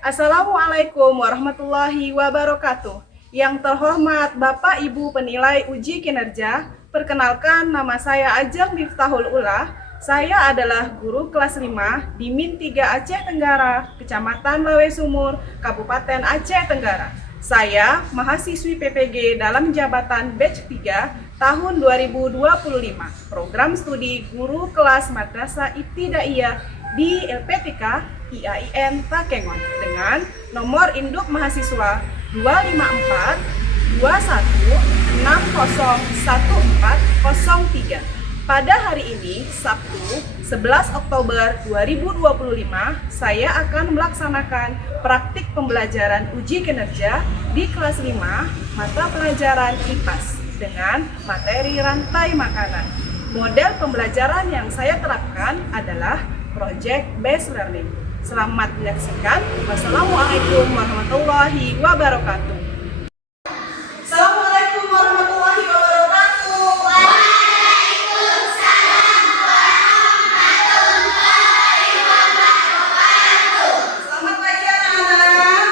Assalamualaikum warahmatullahi wabarakatuh. Yang terhormat Bapak Ibu penilai uji kinerja, perkenalkan nama saya Ajeng Miftahul Ulah. Saya adalah guru kelas 5 di Min 3 Aceh Tenggara, Kecamatan Lawe Sumur, Kabupaten Aceh Tenggara. Saya mahasiswi PPG dalam jabatan batch 3 tahun 2025, program studi guru kelas Madrasah Ibtidaiyah di LPTK IAIN Takengon dengan nomor induk mahasiswa 254 21601403. Pada hari ini, Sabtu 11 Oktober 2025, saya akan melaksanakan praktik pembelajaran uji kinerja di kelas 5 mata pelajaran IPAS dengan materi rantai makanan. Model pembelajaran yang saya terapkan adalah Project Based Learning. Selamat menyaksikan. Wassalamualaikum warahmatullahi wabarakatuh. Assalamualaikum warahmatullahi wabarakatuh. Selamat pagi anak-anak.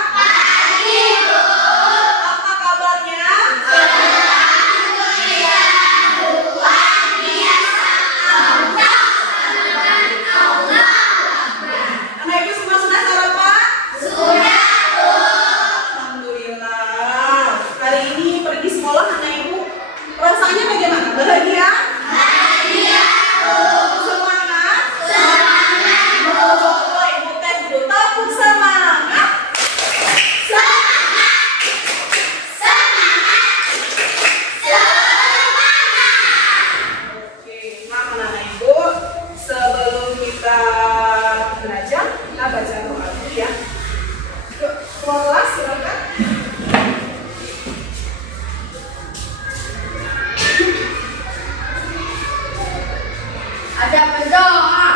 Apa kabarnya? Anak ibu semua sudah sarapan? Alhamdulillah. Hari ini pergi sekolah anak ibu. Rasanya bagaimana? Bahagia? Semangat? Coba ibu tes dulu. Tepuk semangat. Oke, nah anak ibu, sebelum kita belajar, kita baca doa dulu ya. Yuk, keluar kelas silakan. Ada berdoa.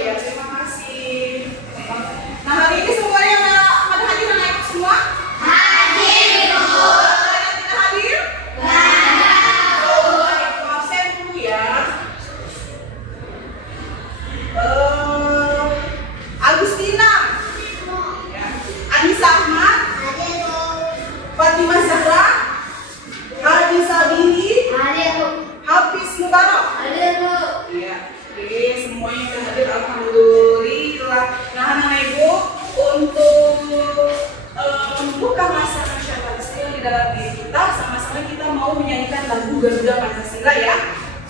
Ya, terima kasih. Nah, hari ini semuanya pada hadir anak ibu semua? Ada yang tidak hadir? Oh, ibu absen dulu ya. Agustina, ya. Anissa Ahmad, Fatimah Zahra, Hadi Sabini, Hafiz Mubarak. Iya, oke, semuanya sudah hadir, alhamdulillah. Nah, anak ibu, untuk membuka masa nasionalisme di dalam diri kita, sama-sama kita mau menyanyikan lagu Garuda Pancasila ya.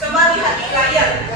Coba lihat di layar.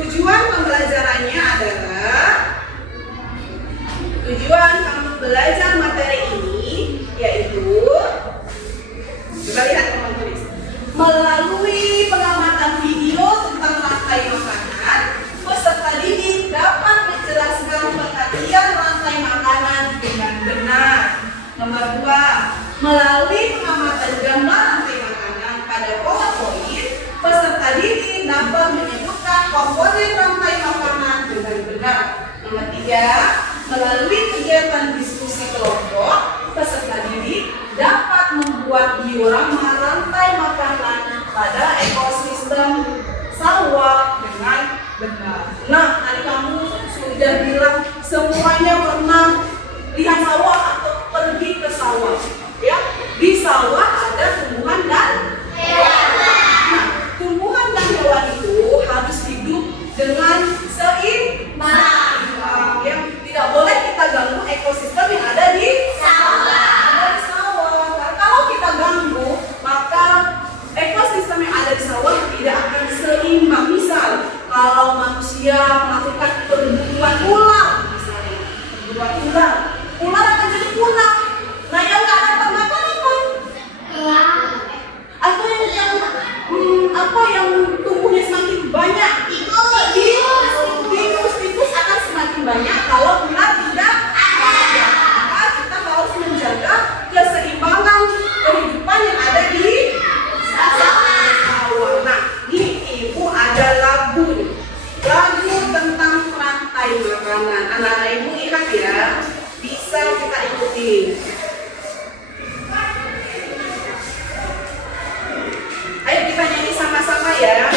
Tujuan pembelajarannya adalah tujuan kamu belajar materi ini yaitu coba lihat teman tulis melalui pengamatan video tentang rantai makanan peserta didik dapat menjelaskan pengertian rantai makanan dengan benar. Nomor 2, melalui pengamatan gambar rantai makanan pada PowerPoint peserta didik dapat menyebutkan komponen rantai makanan dengan benar. Nomor 3, melalui kegiatan diskusi kelompok, peserta didik dapat membuat diorama rantai makanan pada ekosistem sawah dengan benar. Nah, tadi kamu sudah bilang semuanya pernah lihat sawah atau pergi ke sawah, ya? Di sawah ada tumbuhan dan hewan. Nah, tumbuhan dan hewan itu harus hidup dengan seimbang. Ya, tidak boleh kita ganggu ekosistem yang ada di sawah. Kalau kita ganggu, maka ekosistem yang ada di sawah tidak akan seimbang. Misal, kalau manusia melakukan perburuan ular, misalnya perburuan ular, ular akan jadi punah. Nah, yang nggak dapat makan apa? Atau yang tumbuhnya semakin banyak? Tikus akan semakin banyak kalau ular tidak ada. Maka kita harus menjaga keseimbangan kehidupan yang ada di sawah. Nah, ini ibu ada lagu tentang rantai makanan. Anak-anak ibu lihat ya, bisa kita ikuti. Ayo kita nyanyi sama-sama ya.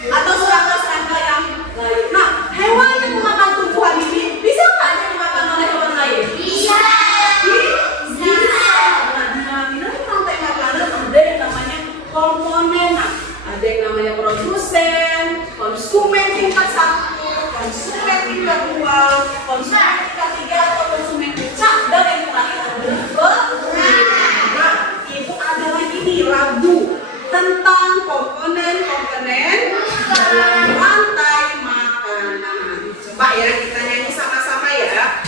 Atau serangga-serangga yang lain. Nah, hewan yang memakan tumbuhan ini bisa nggak dia dimakan oleh hewan lain? Bisa. Nah, di dalam rantai makanan ada yang namanya komponen. Nah, ada yang namanya produsen, konsumen tingkat 1, konsumen tingkat 2, konsumen tingkat 3, atau konsumen puncak, dan yang terakhir adalah pengguna. Nah, ibu ada lagi nih lagu tentang komponen-komponen dalam rantai makanan. Coba ya kita nyanyi sama-sama ya.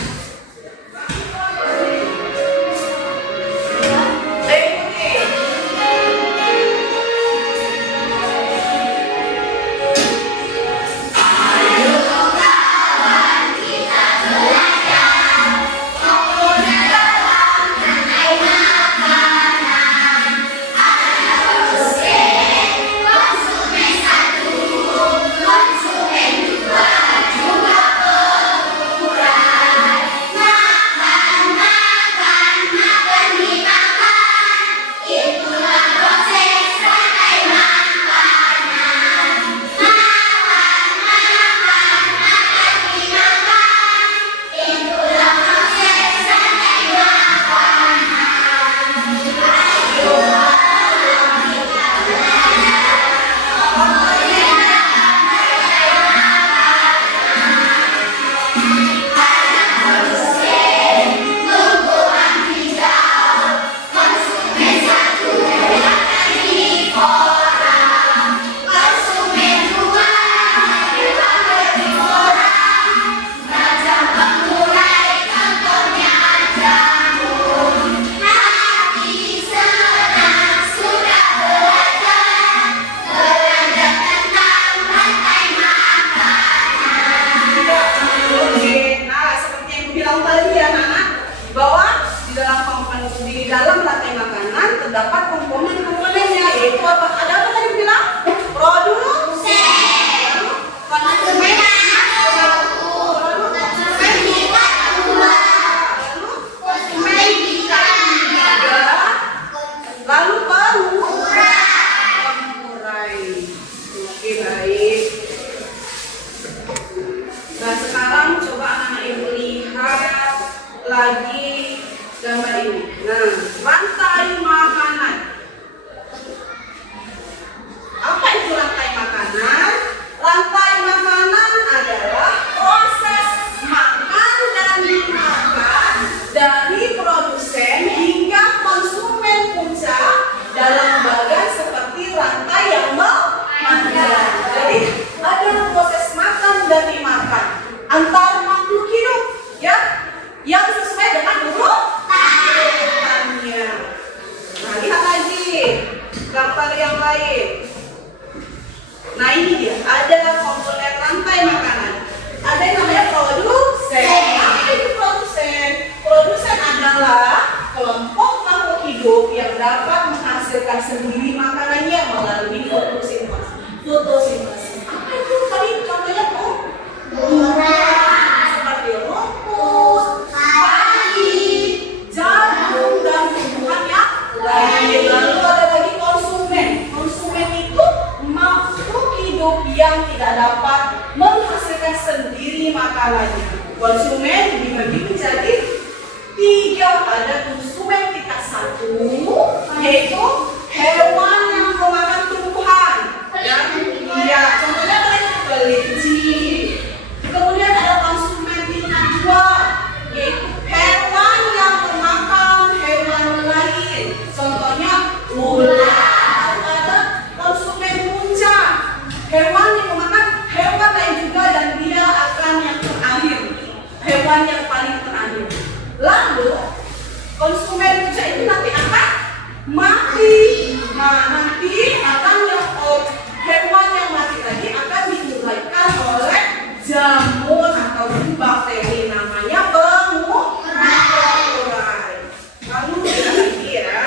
sendiri makanannya melalui fotosintesis. Fotosintesis. Apa itu tadi contohnya Bu? Seperti rumput, padi, jagung, dan tumbuhan yang lain. Lalu ada lagi konsumen. Konsumen itu makhluk hidup yang tidak dapat menghasilkan sendiri makanannya. Konsumen dibagi menjadi 3. Ada konsumen tingkat 1, yaitu hewan yang memakan tumbuhan. Contohnya kelinci. Kemudian ada konsumen tingkat 2, yaitu hewan yang memakan hewan lain. Contohnya ular. Ada konsumen puncak, hewan yang memakan hewan lain juga, dan dia akan yang terakhir, hewan yang paling terakhir. Lalu konsumen puncak itu nanti akan mati. Nah, nanti akan hewan yang mati tadi akan diuraikan oleh jamur atau bakteri, namanya pengurai. Lalu lihat lagi ya.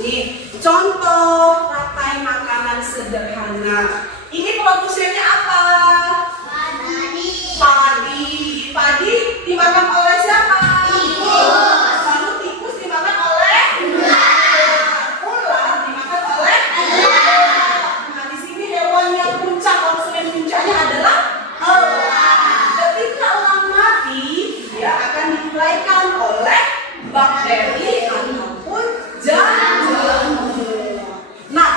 Nih, contoh rantai makanan sederhana. Ini produsennya apa? Padi. Padi dimakan oleh siapa? Tikus. Lalu tikus dimakan oleh ular. Ular dimakan oleh elang. Nah, di sini hewan yang puncak, konsumen puncaknya adalah elang. Ketika elang mati, dia akan diuraikan oleh bakteri ataupun jamur. Nah,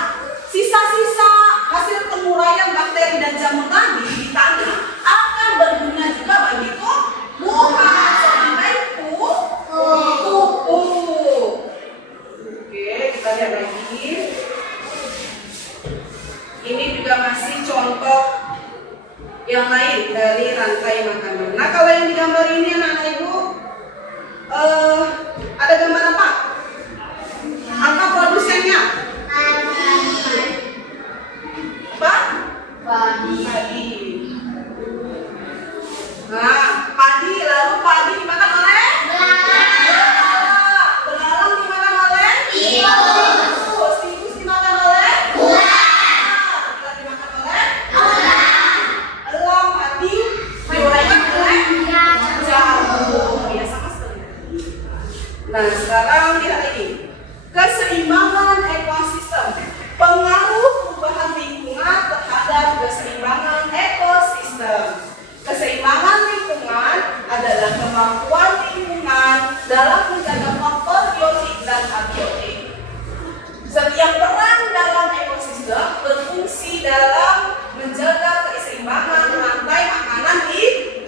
sisa-sisa hasil penguraian bakteri dan jamur tadi di tanah akan berguna juga bagi tumbuhan sebagai pupuk. Oke, kita lihat lagi. Ini juga masih contoh yang lain dari rantai makanan. Nah, kalau yang digambar ini anak-anak Ibu, ada gambar apa? Apa produsennya? Apa? Padi. Nah, padi, lalu padi dimakan oleh belalang. Belalang dimakan oleh tikus. Tikus dimakan oleh ular. Ular dimakan oleh elang. Mati diuraikan oleh jamur. Ya, sama sekali. Nah, sekarang lihat ini. Keseimbangan ekosistem. Pengaruh perubahan lingkungan terhadap keseimbangan ekosistem. Keseimbangan lingkungan adalah kemampuan lingkungan dalam menjaga faktor biotik dan abiotik. Setiap peran dalam ekosistem berfungsi dalam menjaga keseimbangan rantai makanan di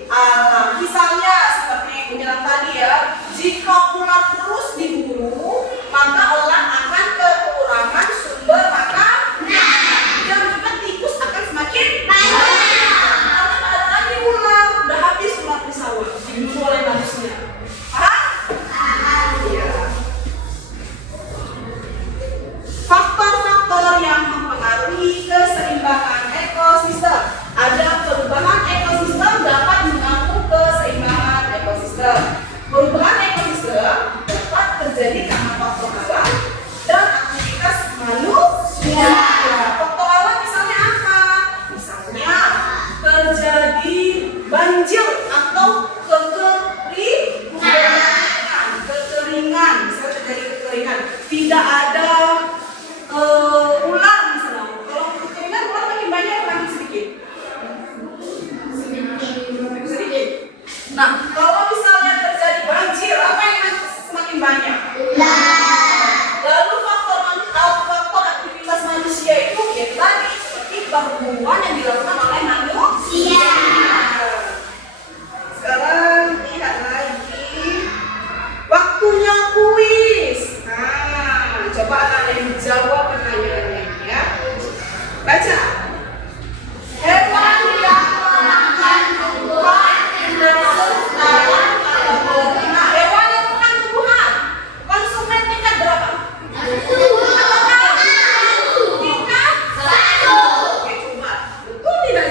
alam. Misalnya seperti penjelasan tadi ya, jika ular terus diburu, maka ular akan kekurangan sumber makanan, dan juga tikus akan semakin banyak. Udah habis ulat di sawah, diburu oleh manusia. Iya. Faktor-faktor yang mempengaruhi keseimbangan ekosistem. Ada perubahan ekosistem dapat mengganggu keseimbangan ekosistem. Perubahan ekosistem dapat terjadi karena faktor alam dan aktivitas manusia. Faktor alam misalnya apa? Misalnya terjadi banjir atau kekeringan, misalnya terjadi kekeringan, tidak ada ular misalnya. Kalau kekeringan ular makin banyak makin sedikit. Sedikit. Nah, kalau misalnya terjadi banjir, apa yang semakin banyak? Lalu faktor aktivitas manusia itu ya tadi seperti perburuan yang dilakukan oleh manusia. Sekarang lihat lagi, waktunya kuis. Nah, coba kalian jawab pertanyaannya ya. Baca. Hewan yang memakan tumbuhan termasuk dalam kategori. Nah, hewan yang memakan tumbuhan, konsumen tingkat berapa? Tingkat 1. Oke, coba. Betul tidak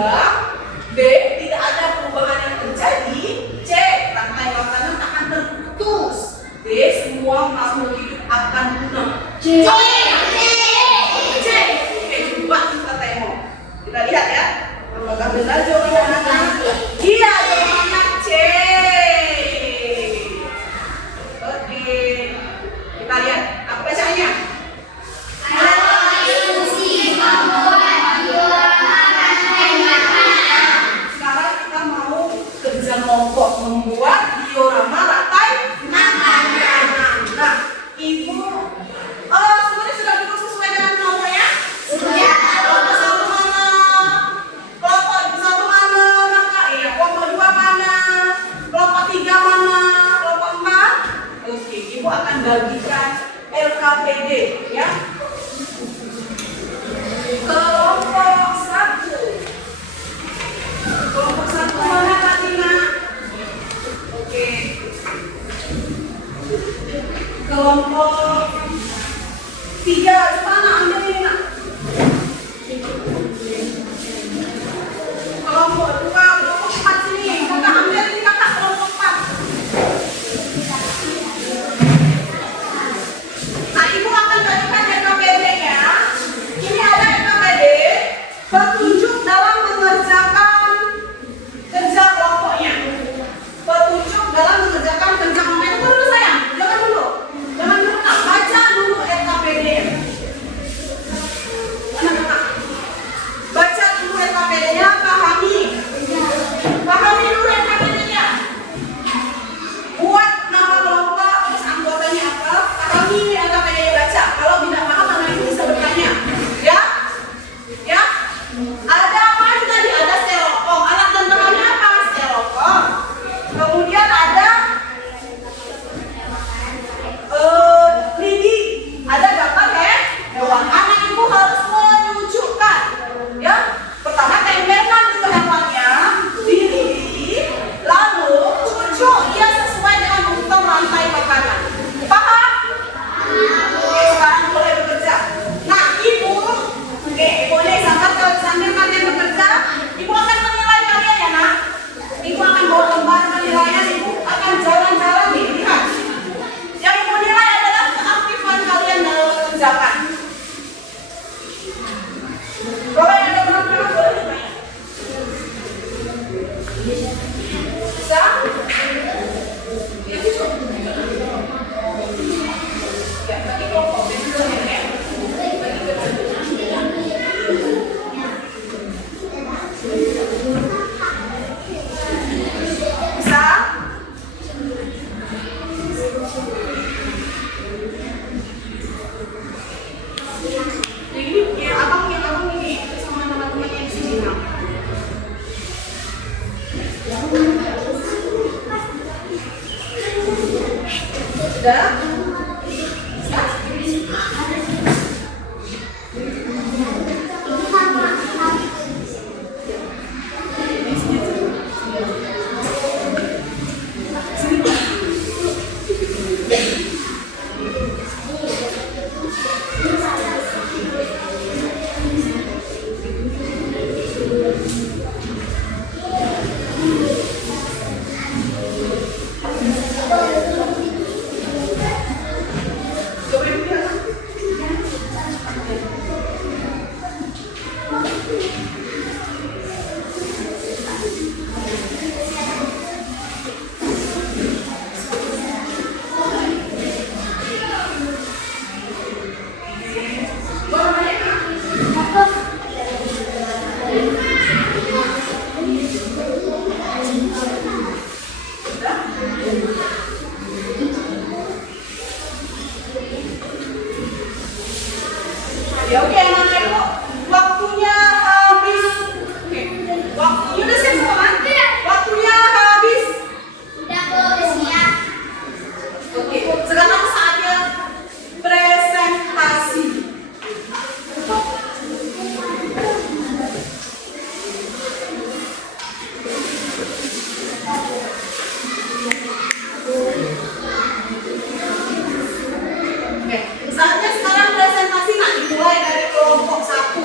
berkembang. B. Tidak ada perubahan yang terjadi. C. Rantai makanan akan terputus. D. Semua makhluk hidup akan punah. C. Oke, coba kita tengok. Kita lihat ya. Apakah benar jawaban anak? Iya, jawabannya C. Oke. Kita lihat apa bacaannya. Sekarang kita mau kerja kelompok membuat diorama rantai makanan. Nah, Ibu semuanya sudah duduk sesuai dengan kelompoknya? Sudah. Kelompok satu mana? Kelompok satu mana? Maka kelompok dua mana? Kelompok tiga mana? Kelompok empat? Oke, Ibu akan bagikan LKPD ya. Kelompok satu. Kelompok satu mana Kak Tina? Oke. Kelompok tiga mana? Ambil ini nak. Kelompok dua, kelompok empat sini. Kakak ambil ini kakak kelompok empat. Nah, Ibu akan bagikan LKPD ya. Ini ada LKPD, petunjuk dalam mengerjakan kerja kelompoknya. Petunjuk dalam mengerjakan kerja kelompoknya. Tunggu dulu sayang, jangan dulu. Jangan dulu nak, baca dulu LKPD. Anak-anak, baca dulu LKPD-nya, pahami. Pahami dulu LKPD-nya. Buat nama kelompok, terus anggotanya apa, pahami ini LKPD-nya, baca. Kalau tidak paham, anak ibu bisa bertanya. Ya? Ya? Ada apa aja tadi? Ada styrofoam. Alat tantangannya apa? Styrofoam. Kemudian ada lidi. Ada gambar hewan. Anak ibu harus menunjukkan. Ya? Pertama tempelkan dulu hewannya di lidi, lalu cucuk dia sesuai dengan hukum rantai makanan. Paham? Oke, sekarang boleh bekerja. Nah, ibu, boleh sambil kalian bekerja, ibu akan menilai kalian ya nak. Ibu akan bawa lembar penilaian, ibu akan jalan-jalan nih, lihat. Yang ibu nilai adalah keaktifan kalian dalam mengerjakan. Kalau yang ada belum boleh ditanya. Bisa? Ya, bisa. Ya, bagi kelompok, ya. Bisa? Jadi ya abang ini sama teman-temannya di sini nah. Sudah? Ya oke anak-anak ibu, waktunya habis. Oke, waktunya udah siap semua kan? Waktunya habis. Udah siap. Oke, sekarang saatnya presentasi. Oke, saatnya sekarang presentasi. Nah, dimulai dari kelompok 1.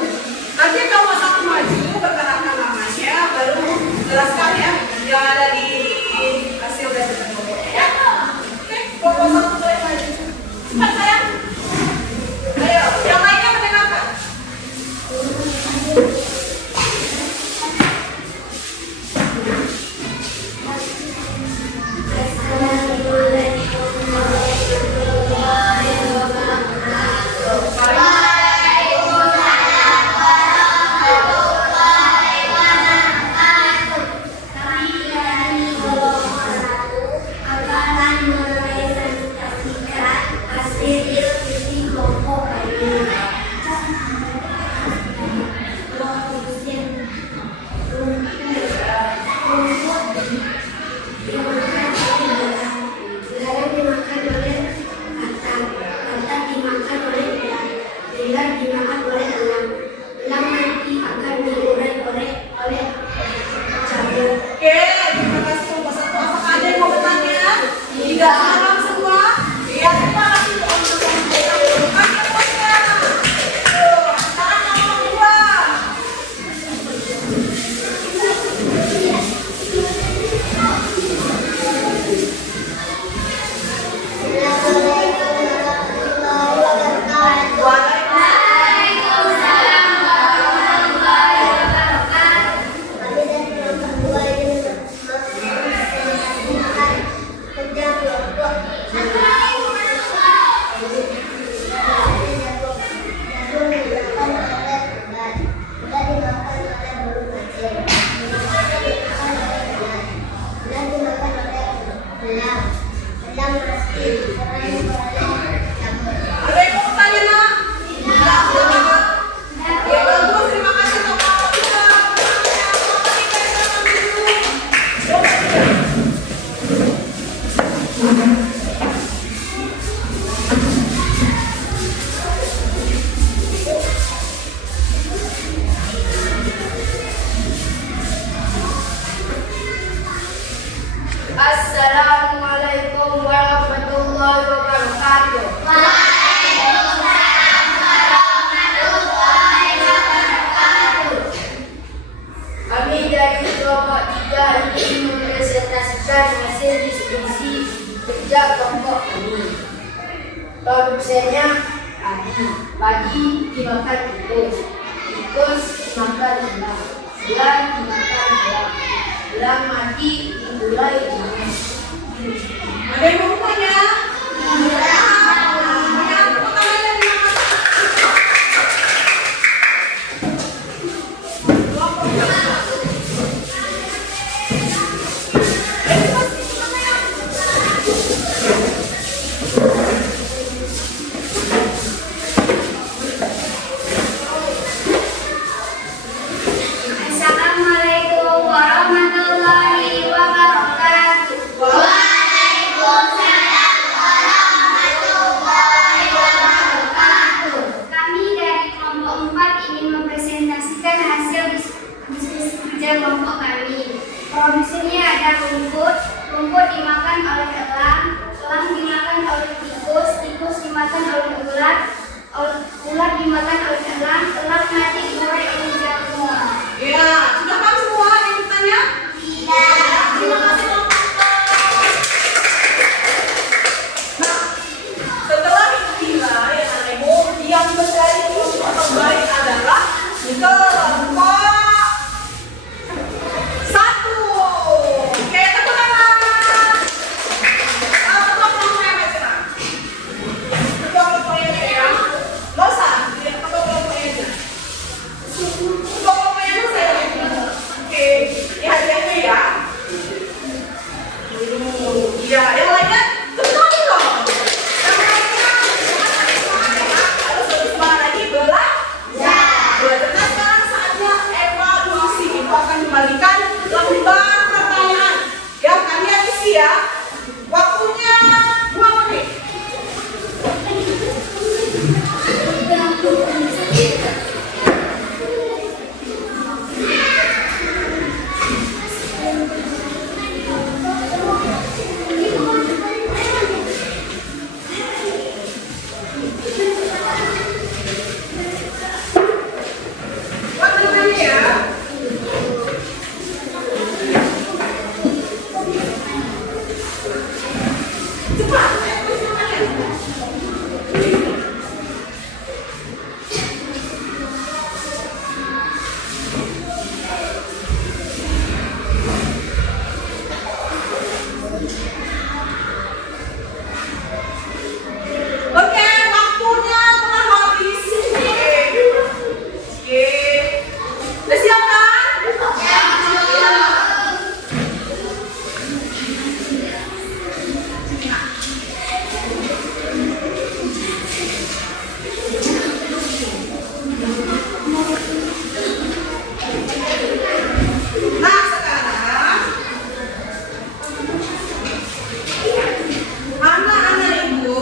Pagi dimakan tikus, tikus dimakan ular, ular dimakan belang, belang mati digulai jangan. Ada yang mau tanya? Assalamualaikum warahmatullahi wabarakatuh. Waalaikumsalam warahmatullahi wabarakatuh. Kami dari kelompok 4 ingin mempresentasikan hasil diskusi kerja kelompok kami. Produksinya ada rumput, rumput dimakan oleh elang, elang dimakan oleh tikus, tikus dimakan oleh ular, ular dimakan oleh elang, elang mati digoreng oleh jagung. Ya, sudah paham semua yang ditanya? Tidak. Terima kasih kelompok. Nah, setelah itu nilai yang menjadi kelompok terbaik adalah kelompok 1. Oke, tepuk tangan. Ketua kelompoknya apa sih, Nak? Ketua kelompoknya ya. Nggak usah, yang ketua kelompoknya aja. Ketua kelompoknya itu saya. Oke, ini hadiahnya ya. Iya, yang lainnya betul dong. Yang lainnya harus lebih semangat lagi belajar. Nah, sekarang saatnya evaluasi. Ibu akan kembalikan lembar pertanyaan yang kalian isi ya. Waktunya 2 menit. Waktunya ya. Cepat. Oke, waktunya telah habis. Oke. Udah siap kan? Nah, sekarang anak-anak ibu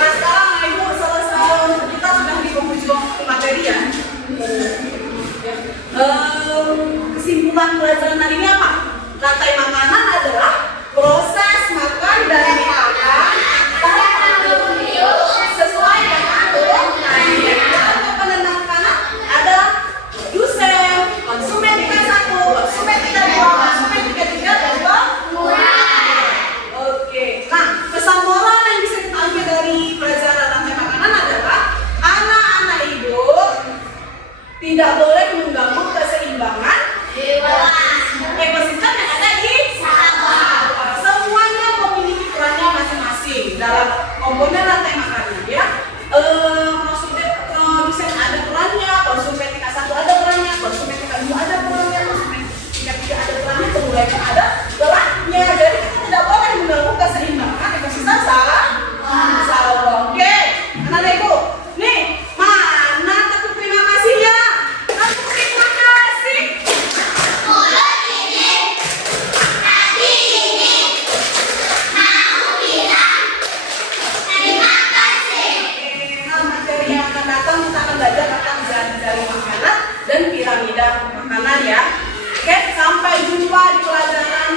nah sekarang ibu selesai kita sudah di penghujung materi ya. Kesimpulan pelajaran hari ini apa? Rantai makanan adalah proses makan dan memakan sesuai dengan penentang makanan ada user, konsumen tingkat 1, konsumen tingkat 2, konsumen tingkat 3 dan Oke, nah pesan moral yang bisa kita ambil dari pelajaran rantai makanan adalah anak-anak ibu tidak boleh mengganggu keseimbangan ekosistem yang ada di sawah. Semuanya memiliki perannya masing-masing dalam komponen rantai makanan ya. Produsen ada perannya, konsumen tingkat 1 ada perannya, konsumen tingkat 2 ada perannya, konsumen tingkat 3 ada perannya, pengulainya ada perannya. Jadi kita tidak boleh mengganggu keseimbangan ekosistem sawah. Oke, anak-anak ibu, nih mana tepuk terima kasihnya? Tepuk terima kasih. Materi yang akan datang kita akan belajar tentang jari-jari makanan dan piramida makanan ya. Oke, sampai jumpa di pelajaran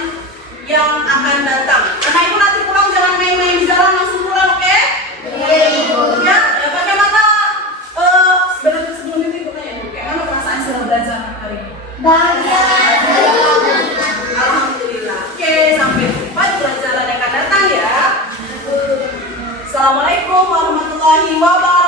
yang akan datang. Anak ibu nanti pulang jangan main-main di jalan, langsung pulang, oke? Ya, bagaimana sebelum itu ibu tanya dulu, bagaimana perasaan setelah belajar hari ini? Bahagia. Alhamdulillah. Oke, sampai warahmatullahi wabarakatuh.